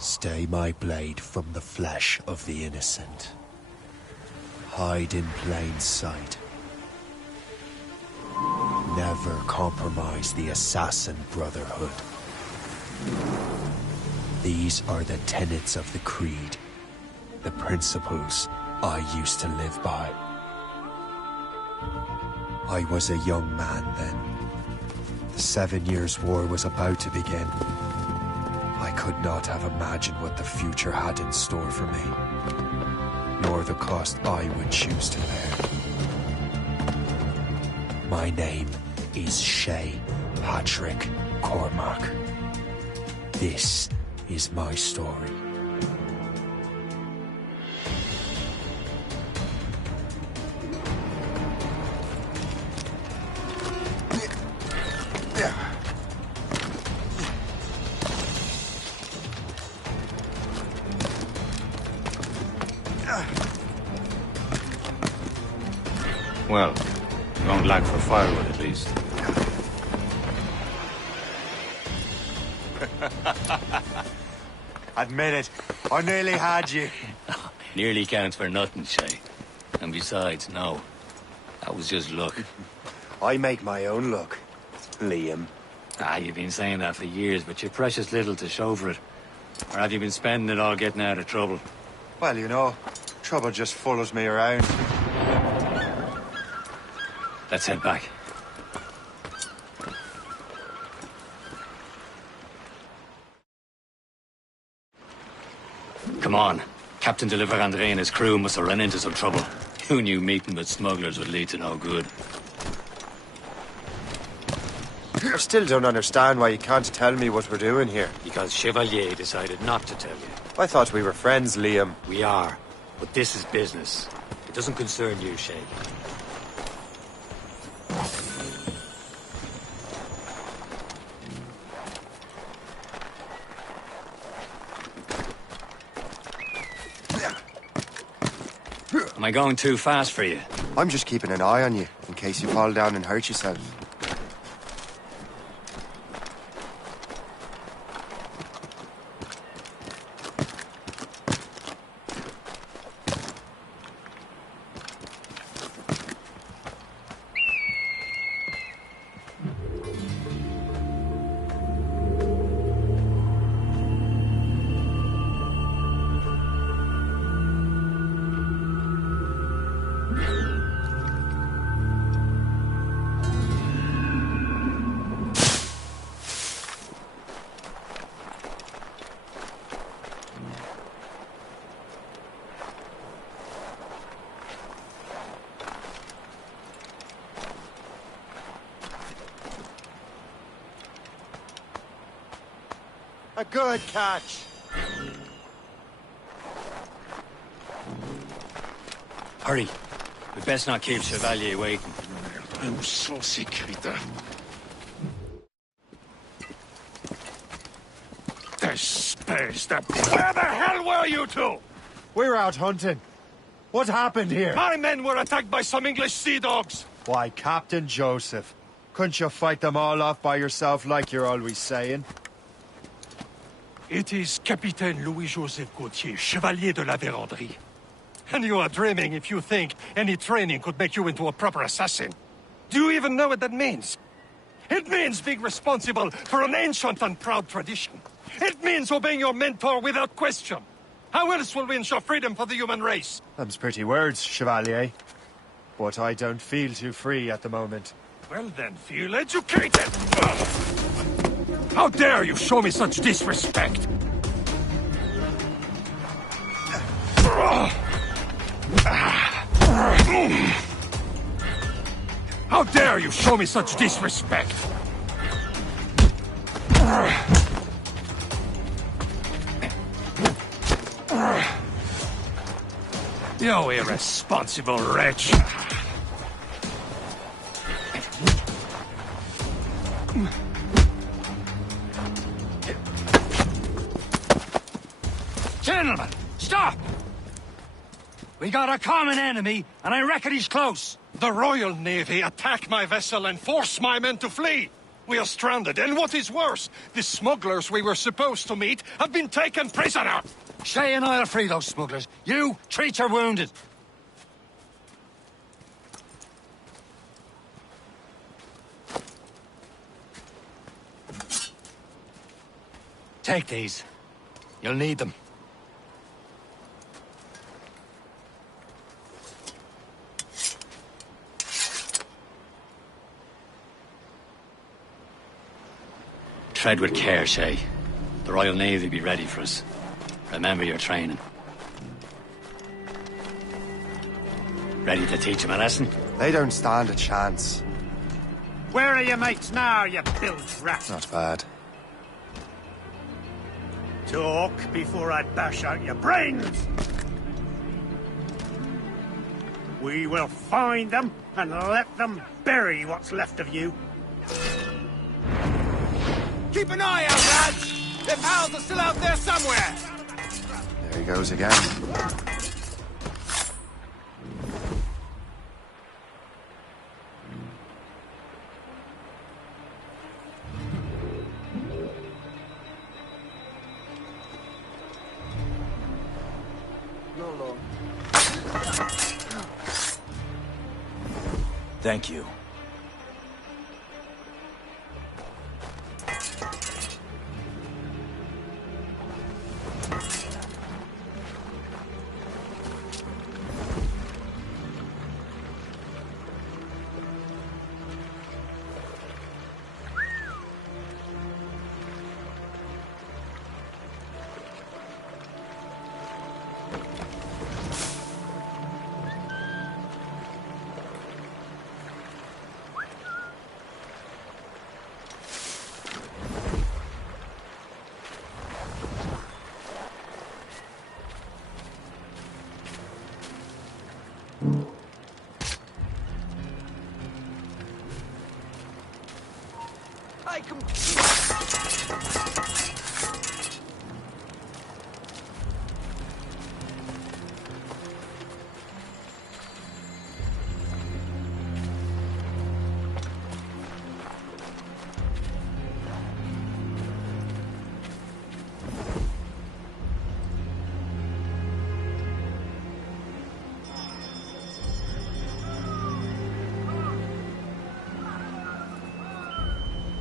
Stay my blade from the flesh of the innocent. Hide in plain sight. Never compromise the Assassin Brotherhood. These are the tenets of the Creed, the principles I used to live by. I was a young man then. The 7 Years' War was about to begin. I could not have imagined what the future had in store for me, nor the cost I would choose to bear. My name is Shay Patrick Cormac. This is my story. Well, you won't lack for firewood at least. Admit it, I nearly had you. Nearly counts for nothing, Shay. And besides, no. That was just luck. I make my own luck, Liam. You've been saying that for years, but you've precious little to show for it. Or have you been spending it all getting out of trouble? Well, you know, trouble just follows me around. Let's head back. Come on. Captain de Andre and his crew must have run into some trouble. Who knew meeting with smugglers would lead to no good? I still don't understand why you can't tell me what we're doing here. Because Chevalier decided not to tell you. I thought we were friends, Liam. We are. But this is business. It doesn't concern you, Shay. Am I going too fast for you? I'm just keeping an eye on you, in case you fall down and hurt yourself. A good catch. Hurry. We best not keep Chevalier waiting. You saucy creature. Despise that. Where the hell were you two? We're out hunting. What happened here? My men were attacked by some English sea dogs. Why, Captain Joseph. Couldn't you fight them all off by yourself like you're always saying? It is Capitaine Louis-Joseph Gauthier, Chevalier de la Vérendrye. And you are dreaming if you think any training could make you into a proper assassin. Do you even know what that means? It means being responsible for an ancient and proud tradition. It means obeying your mentor without question. How else will we ensure freedom for the human race? Them's pretty words, Chevalier. But I don't feel too free at the moment. Well then, feel educated! How dare you show me such disrespect? How dare you show me such disrespect? You irresponsible wretch! Gentlemen, stop! We got a common enemy, and I reckon he's close. The Royal Navy attack my vessel and force my men to flee. We are stranded, and what is worse, the smugglers we were supposed to meet have been taken prisoner! Shay and I'll free those smugglers. You, treat your wounded. Take these. You'll need them. Tread with care, Shay. The Royal Navy be ready for us. Remember your training. Ready to teach them a lesson? They don't stand a chance. Where are your mates now, you bilge rat? Not bad. Talk before I bash out your brains! We will find them and let them bury what's left of you. Keep an eye out, lads! Their pals are still out there somewhere! There he goes again. Thank you.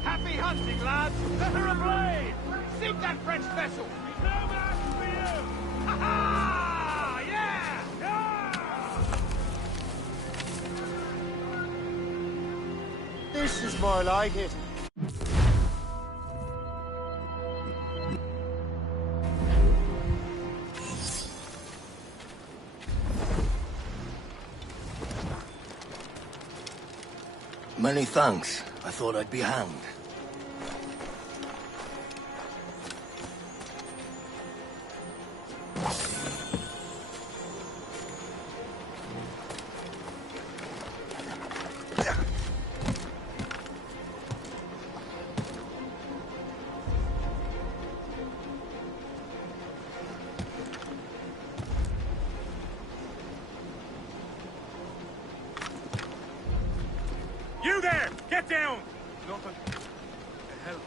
Happy hunting, lads! Let her ablaze! Sink that French vessel! There's no match for you! Ha-ha! Yeah! This is more like it. Many thanks. I thought I'd be hanged. You there! Get down! Nothing. Help.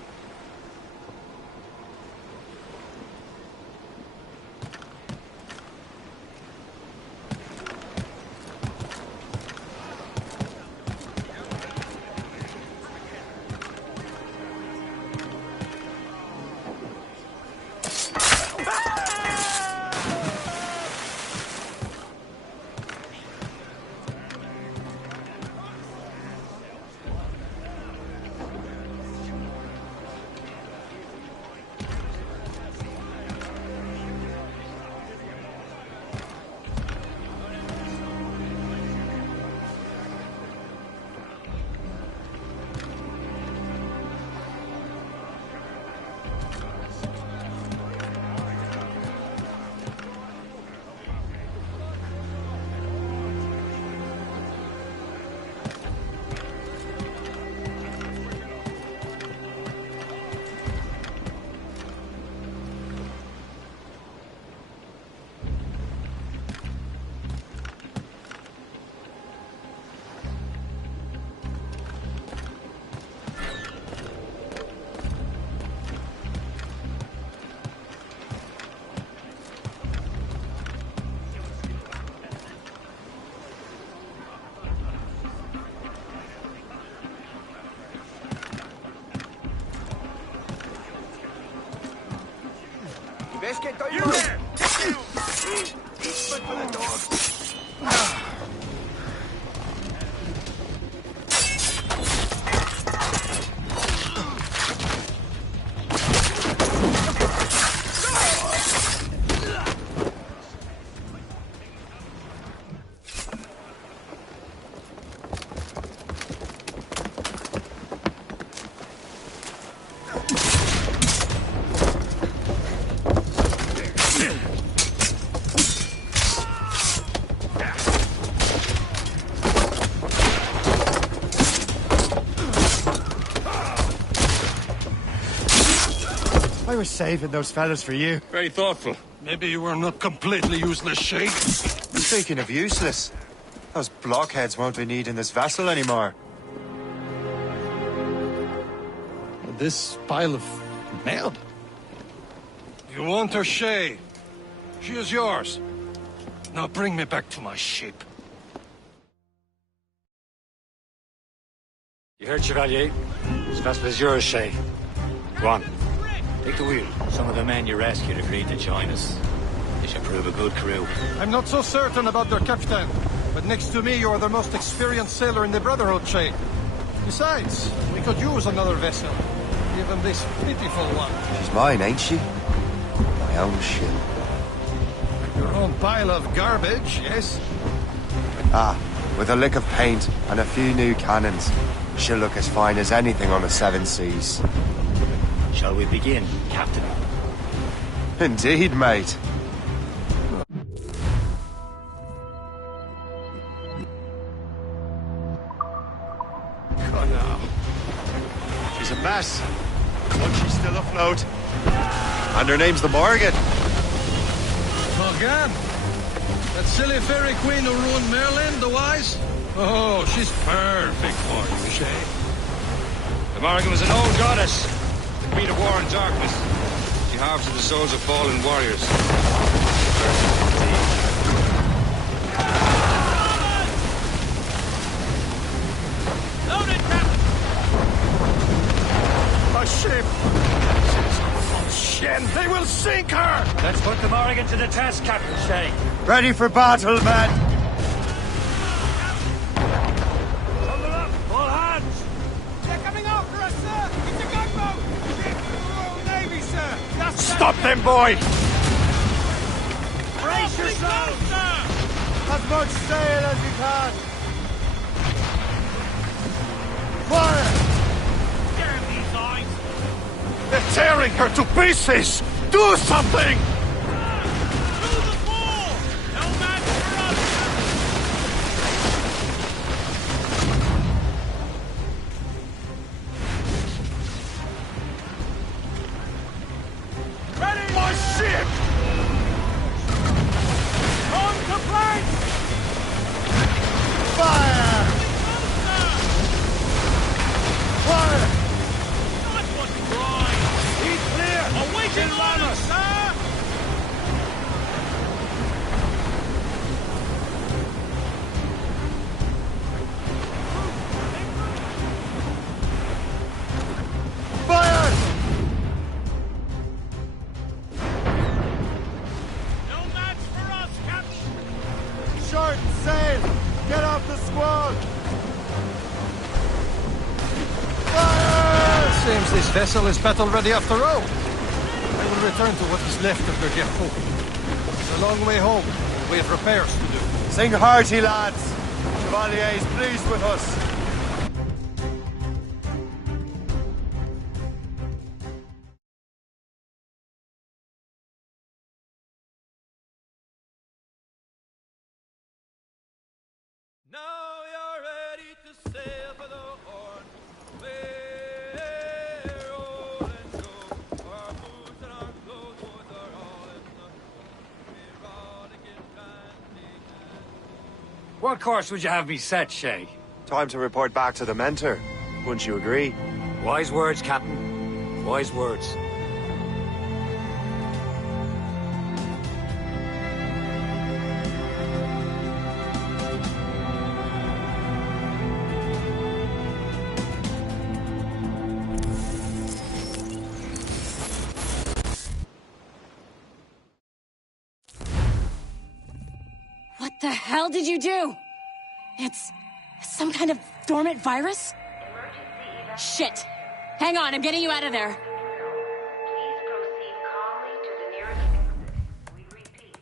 best get down. You there! Eastman for the dog. I was saving those fellas for you. Very thoughtful. Maybe you were not completely useless, Shay. Speaking of useless, those blockheads won't be needing this vessel anymore. This pile of mail? You want her, Shay? She is yours. Now bring me back to my ship. You heard, Chevalier? This vessel is yours, Shay. Go on. Take the wheel. Some of the men you rescued agreed to join us. They should prove a good crew. I'm not so certain about their captain, but next to me you are the most experienced sailor in the Brotherhood, Shay. Besides, we could use another vessel. Even this pitiful one. She's mine, ain't she? My own ship. Your own pile of garbage, yes? Ah, with a lick of paint and a few new cannons, she'll look as fine as anything on the seven seas. Shall we begin, Captain? Indeed, mate. Come now. She's a mess, but she's still afloat. And her name's the Morgan. Morgan? That silly fairy queen who ruined Merlin, the wise? Oh, she's perfect for you, Shay. The Morrigan was an old goddess. The queen of war and darkness. She harvested the souls of fallen warriors. Loaded, Captain! A ship! Shen, they will sink her! Let's put the Morrigan to the test, Captain Shay. Ready for battle, men! Tumble up! All hands! They're coming after us, sir! It's a gunboat! Royal Navy, sir! That's Stop them, boy! Brace yourselves, sir! As much sail as you can! Fire! Damn these eyes! They're tearing her to pieces! Do something! Through the wall! No match for us! Ready! My ship! On to plank! Fire! Fire! That's what's right! He's clear! Awaiting orders, sir! Fire! No match for us, Captain! Short sail! Get off the squall! Fire! Seems this vessel is battle ready after all. I will return to what is left of their depot. It's a long way home. We have repairs to do. Sing hearty, lads! Chevalier is pleased with us. Now you're ready to sail for the Horn. We're rolling go. Our boots and our clothes are all in the we're rolling in candy. What course would you have me set, Shay? Time to report back to the mentor. Wouldn't you agree? Wise words, Captain. Wise words. The hell did you do? It's some kind of dormant virus? Shit. Hang on, I'm getting you out of there. Please proceed calmly to the nearest exit. We repeat,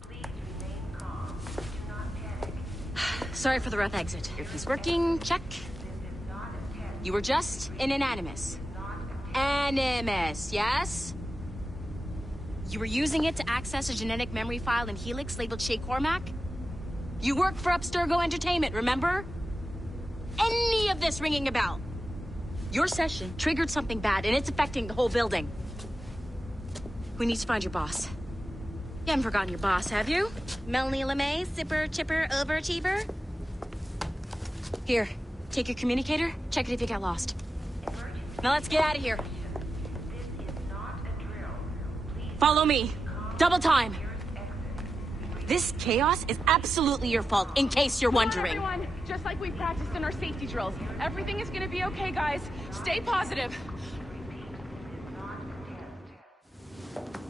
please remain calm. Do not panic. Sorry for the rough exit. Earpiece working, check. You were just in an animus. Animus, yes? You were using it to access a genetic memory file in Helix labeled Shay Cormac? You worked for Abstergo Entertainment, remember? Any of this ringing a bell? Your session triggered something bad, and it's affecting the whole building. We need to find your boss. You haven't forgotten your boss, have you? Melanie LeMay, sipper, chipper, overachiever? Here, take your communicator, check it if you got lost. Now let's get out of here. This is not a drill. Please Follow me. Double time. This chaos is absolutely your fault, in case you're wondering. Come on, everyone. Just like we practiced in our safety drills. Everything is gonna be okay, guys. Stay positive.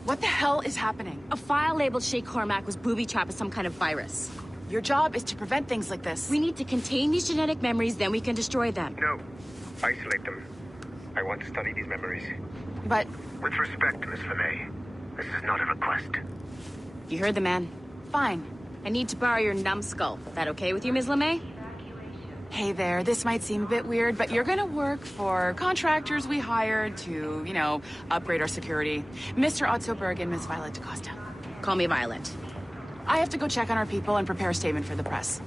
What the hell is happening? A file labeled Shay Cormac was booby-trapped with some kind of virus. Your job is to prevent things like this. We need to contain these genetic memories, then we can destroy them. No. Isolate them. I want to study these memories. But With respect, Miss LeMay, this is not a request. You heard the man. fine. I need to borrow your numbskull. That okay with you, Ms. LeMay? Hey there, this might seem a bit weird, but you're gonna work for contractors we hired to, you know, upgrade our security. Mr. Ottoberg and Miss Violet DaCosta. Call me Violet. I have to go check on our people and prepare a statement for the press.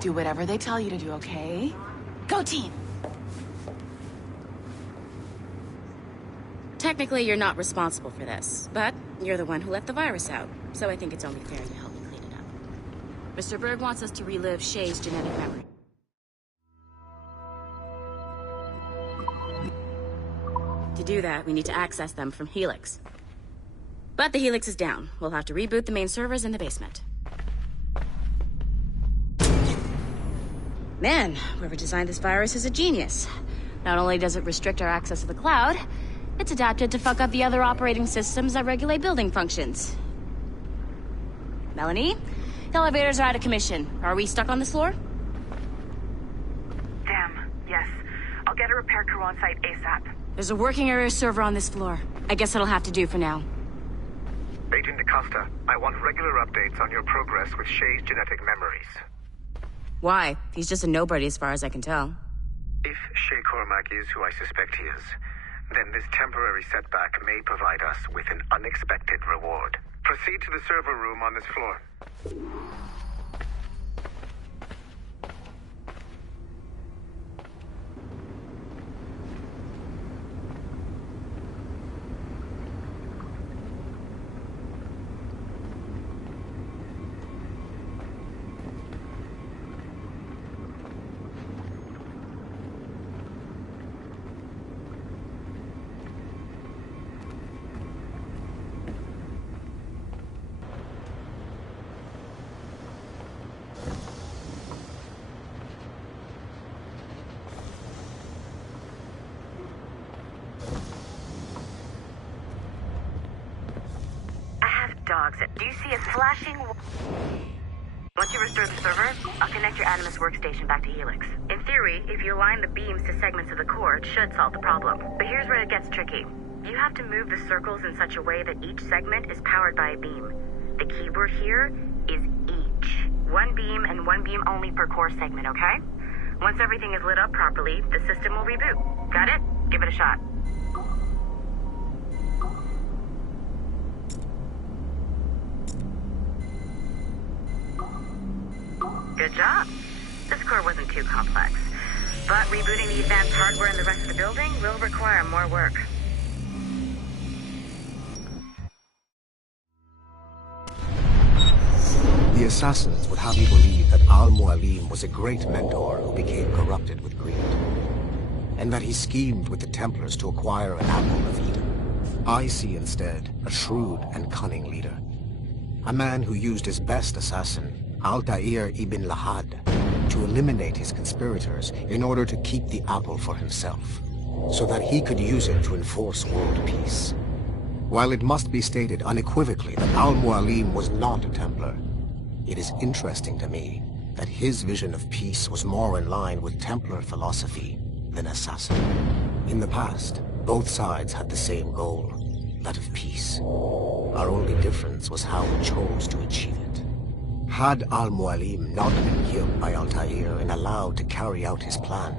Do whatever they tell you to do, okay? Go team! Technically, you're not responsible for this, but you're the one who let the virus out, so I think it's only fair you help me clean it up. Mr. Berg wants us to relive Shay's genetic memory. To do that, we need to access them from Helix. But the Helix is down. We'll have to reboot the main servers in the basement. Man, whoever designed this virus is a genius. Not only does it restrict our access to the cloud, it's adapted to fuck up the other operating systems that regulate building functions. Melanie? The elevators are out of commission. Are we stuck on this floor? Damn, yes. I'll get a repair crew on site ASAP. There's a working area server on this floor. I guess that'll have to do for now. Agent DaCosta, I want regular updates on your progress with Shay's genetic memories. Why? He's just a nobody as far as I can tell. If Shay Cormac is who I suspect he is, then this temporary setback may provide us with an unexpected reward. Proceed to the server room on this floor. Dogs. Do you see a flashing... Once you restore the server, I'll connect your Animus workstation back to Helix. In theory, if you align the beams to segments of the core, it should solve the problem. But here's where it gets tricky. You have to move the circles in such a way that each segment is powered by a beam. The keyword here is each. One beam and one beam only per core segment, okay? Once everything is lit up properly, the system will reboot. Got it? Give it a shot. Good job. This core wasn't too complex. But rebooting the advanced hardware in the rest of the building will require more work. The assassins would have you believe that Al-Mualim was a great mentor who became corrupted with greed, and that he schemed with the Templars to acquire an apple of Eden. I see instead a shrewd and cunning leader. A man who used his best assassin, Altair ibn Lahad, to eliminate his conspirators in order to keep the apple for himself, so that he could use it to enforce world peace. While it must be stated unequivocally that Al-Mualim was not a Templar, it is interesting to me that his vision of peace was more in line with Templar philosophy than assassin. In the past, both sides had the same goal, that of peace. Our only difference was how we chose to achieve it. Had Al-Mualim not been killed by Altair and allowed to carry out his plan,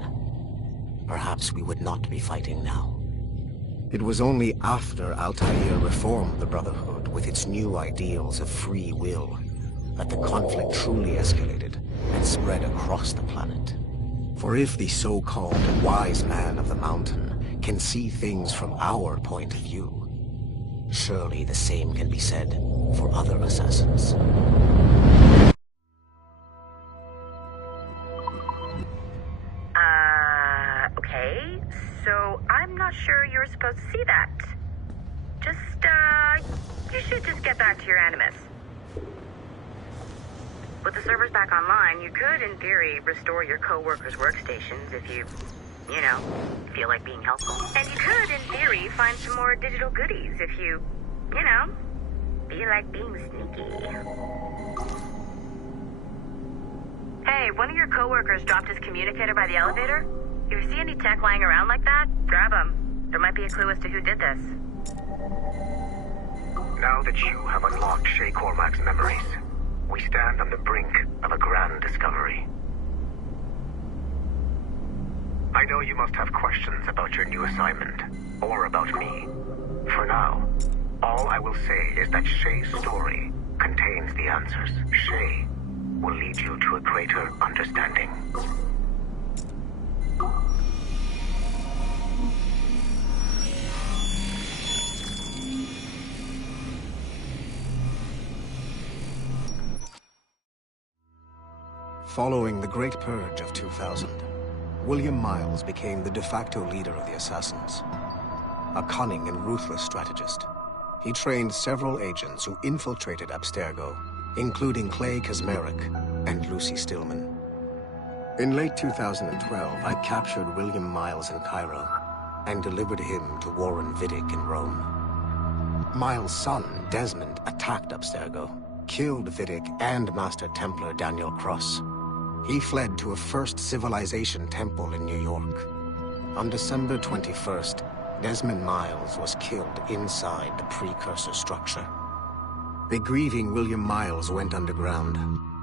perhaps we would not be fighting now. It was only after Altair reformed the Brotherhood with its new ideals of free will that the conflict truly escalated and spread across the planet. For if the so-called wise man of the mountain can see things from our point of view, surely the same can be said for other assassins. Okay, so I'm not sure you're supposed to see that. You should just get back to your Animus. With the servers back online, you could, in theory, restore your co-workers' workstations if you feel like being helpful. And you could, in theory, find some more digital goodies if you feel like being sneaky. Hey, one of your co-workers dropped his communicator by the elevator. If you see any tech lying around like that, grab them. There might be a clue as to who did this. Now that you have unlocked Shay Cormac's memories, we stand on the brink of a grand discovery. I know you must have questions about your new assignment, or about me. For now, all I will say is that Shay's story contains the answers. Shay will lead you to a greater understanding. Following the Great Purge of 2000, William Miles became the de facto leader of the Assassins. A cunning and ruthless strategist, he trained several agents who infiltrated Abstergo, including Clay Kazmarek and Lucy Stillman. In late 2012, I captured William Miles in Cairo and delivered him to Warren Vidic in Rome. Miles' son, Desmond, attacked Abstergo, killed Vidic and Master Templar Daniel Cross. He fled to a First Civilization temple in New York. On December 21st, Desmond Miles was killed inside the precursor structure. The grieving William Miles went underground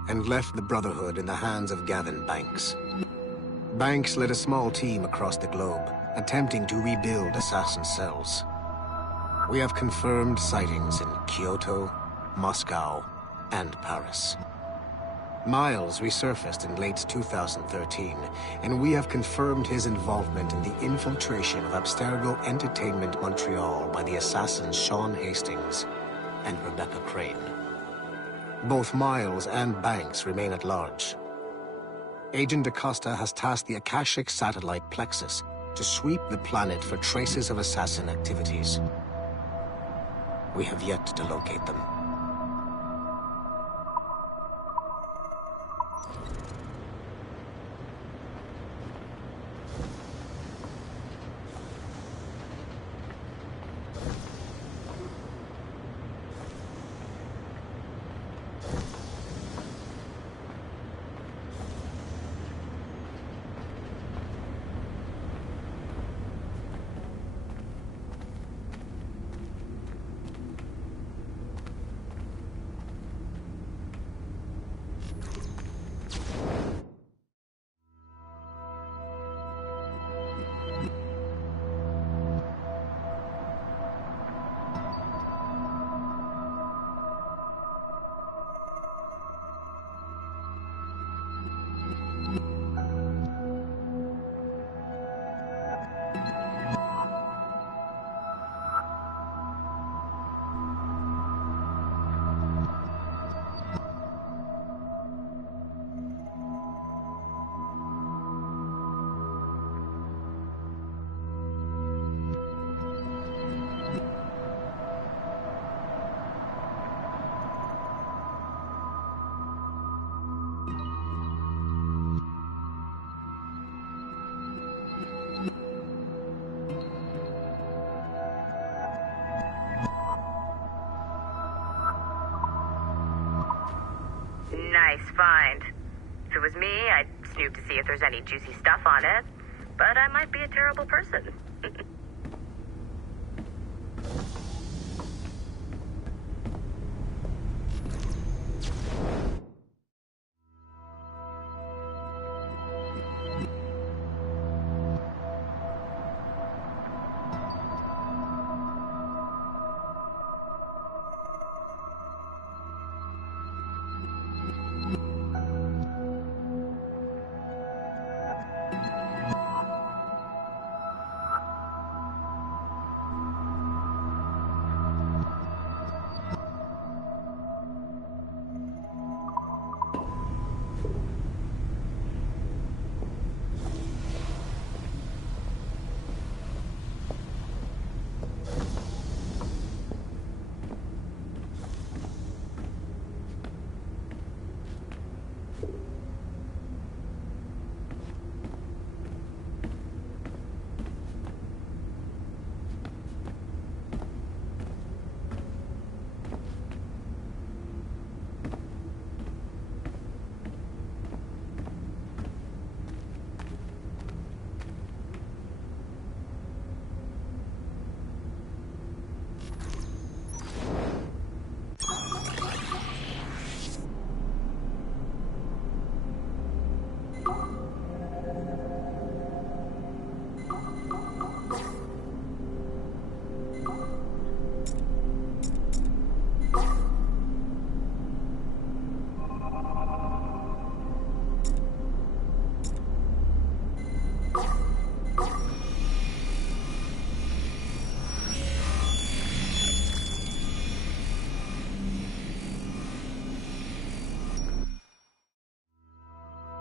and left the Brotherhood in the hands of Gavin Banks. Banks led a small team across the globe, attempting to rebuild assassin cells. We have confirmed sightings in Kyoto, Moscow, and Paris. Miles resurfaced in late 2013, and we have confirmed his involvement in the infiltration of Abstergo Entertainment Montreal by the assassins Sean Hastings and Rebecca Crane. Both Miles and Banks remain at large. Agent Acosta has tasked the Akashic satellite Plexus to sweep the planet for traces of assassin activities. We have yet to locate them. nice find. If it was me, I'd snoop to see if there's any juicy stuff on it. But I might be a terrible person.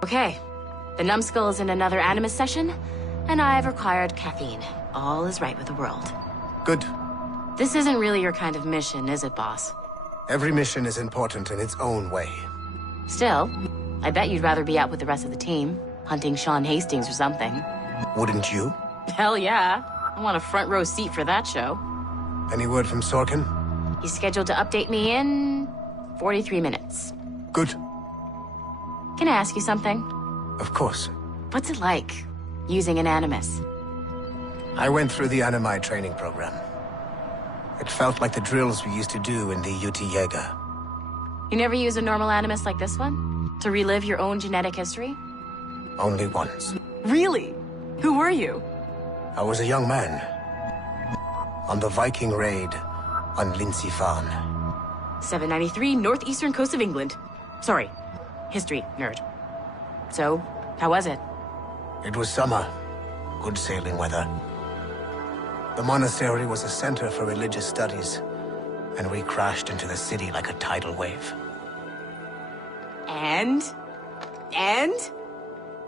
Okay, the numbskull is in another Animus session, and I've required caffeine. All is right with the world. Good. This isn't really your kind of mission, is it, boss? Every mission is important in its own way. Still, I bet you'd rather be out with the rest of the team, hunting Sean Hastings or something. Wouldn't you? Hell yeah. I want a front row seat for that show. Any word from Sorkin? He's scheduled to update me in 43 minutes. Good. Can I ask you something? Of course. What's it like, using an Animus? I went through the Animi training program. It felt like the drills we used to do in the UT Jaeger. You never use a normal Animus like this one? To relive your own genetic history? Only once. Really? Who were you? I was a young man. On the Viking raid on Lindsey Farm. 793, northeastern coast of England. Sorry, history nerd. So, how was it? It was summer. Good sailing weather. The monastery was a center for religious studies, and we crashed into the city like a tidal wave. And?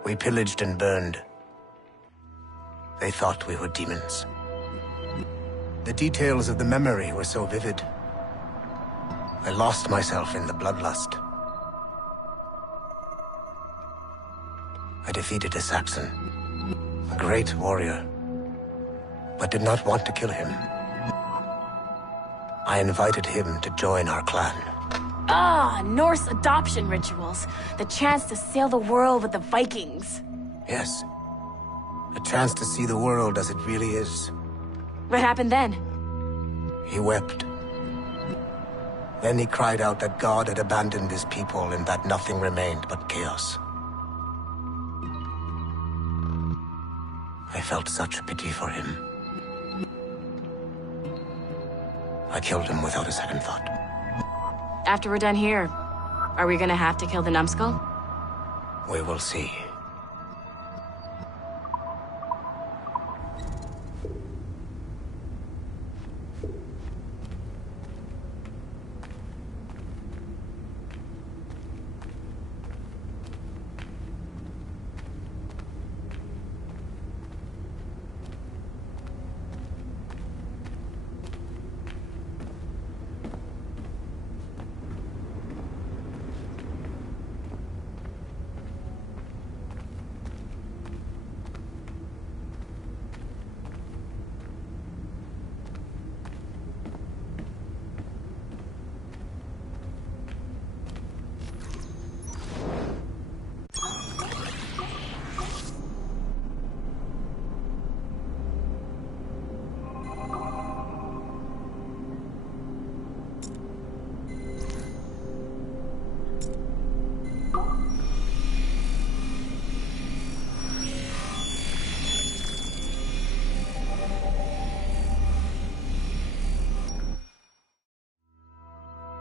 We pillaged and burned. They thought we were demons. The details of the memory were so vivid. I lost myself in the bloodlust. I defeated a Saxon, a great warrior, but did not want to kill him. I invited him to join our clan. Ah, Norse adoption rituals. The chance to sail the world with the Vikings. Yes. A chance to see the world as it really is. What happened then? He wept. Then he cried out that God had abandoned his people and that nothing remained but chaos. I felt such pity for him. I killed him without a second thought. After we're done here, are we gonna have to kill the numbskull? We will see.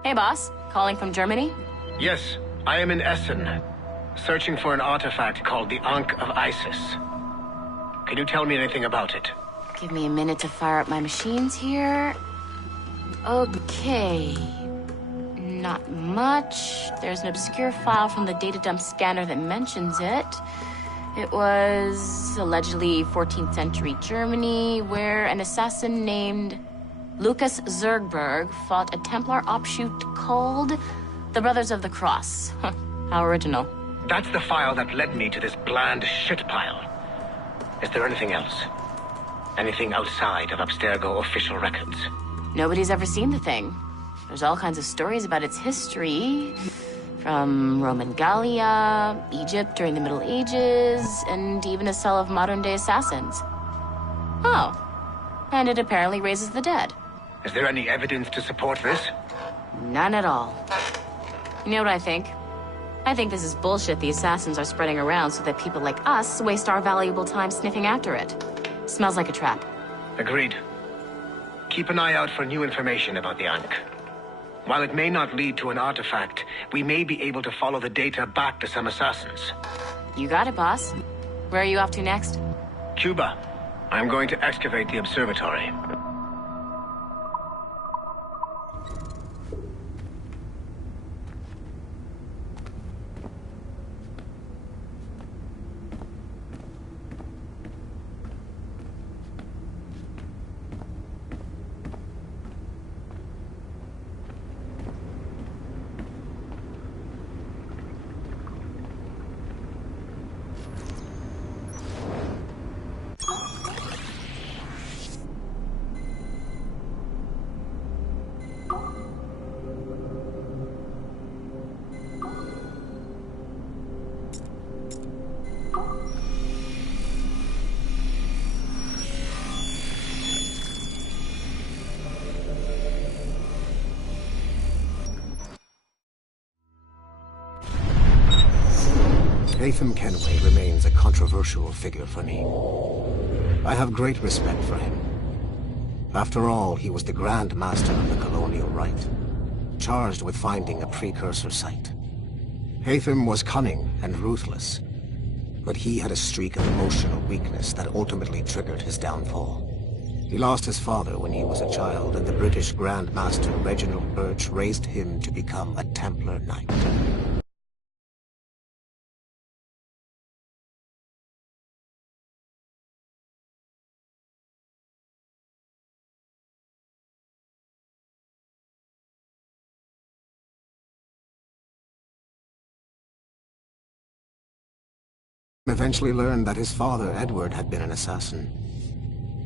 Hey, boss. Calling from Germany? Yes, I am in Essen, searching for an artifact called the Ankh of Isis. Can you tell me anything about it? Give me a minute to fire up my machines here. Okay. Not much. There's an obscure file from the data dump scanner that mentions it. It was allegedly 14th century Germany, where an assassin named Lucas Zergberg fought a Templar offshoot called the Brothers of the Cross. How original. That's the file that led me to this bland shit pile. Is there anything else? Anything outside of Abstergo official records? Nobody's ever seen the thing. There's all kinds of stories about its history. From Roman Gallia, Egypt during the Middle Ages, and even a cell of modern-day assassins. Oh. And it apparently raises the dead. Is there any evidence to support this? None at all. You know what I think? I think this is bullshit the assassins are spreading around so that people like us waste our valuable time sniffing after it. Smells like a trap. Agreed. Keep an eye out for new information about the Ankh. While it may not lead to an artifact, we may be able to follow the data back to some assassins. You got it, boss. Where are you off to next? Cuba. I'm going to excavate the observatory. Haytham Kenway remains a controversial figure for me. I have great respect for him. After all, he was the Grand Master of the Colonial Rite, charged with finding a precursor site. Haytham was cunning and ruthless, but he had a streak of emotional weakness that ultimately triggered his downfall. He lost his father when he was a child, and the British Grand Master Reginald Birch raised him to become a Templar Knight. Eventually learned that his father, Edward, had been an assassin.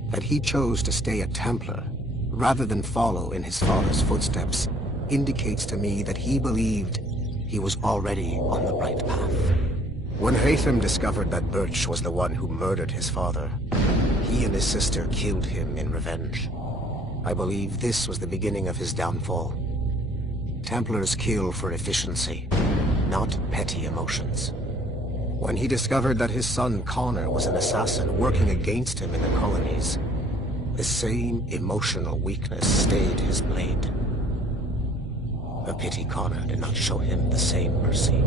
That he chose to stay a Templar, rather than follow in his father's footsteps, indicates to me that he believed he was already on the right path. When Haytham discovered that Birch was the one who murdered his father, he and his sister killed him in revenge. I believe this was the beginning of his downfall. Templars kill for efficiency, not petty emotions. When he discovered that his son Connor was an assassin working against him in the colonies, the same emotional weakness stayed his blade. A pity Connor did not show him the same mercy.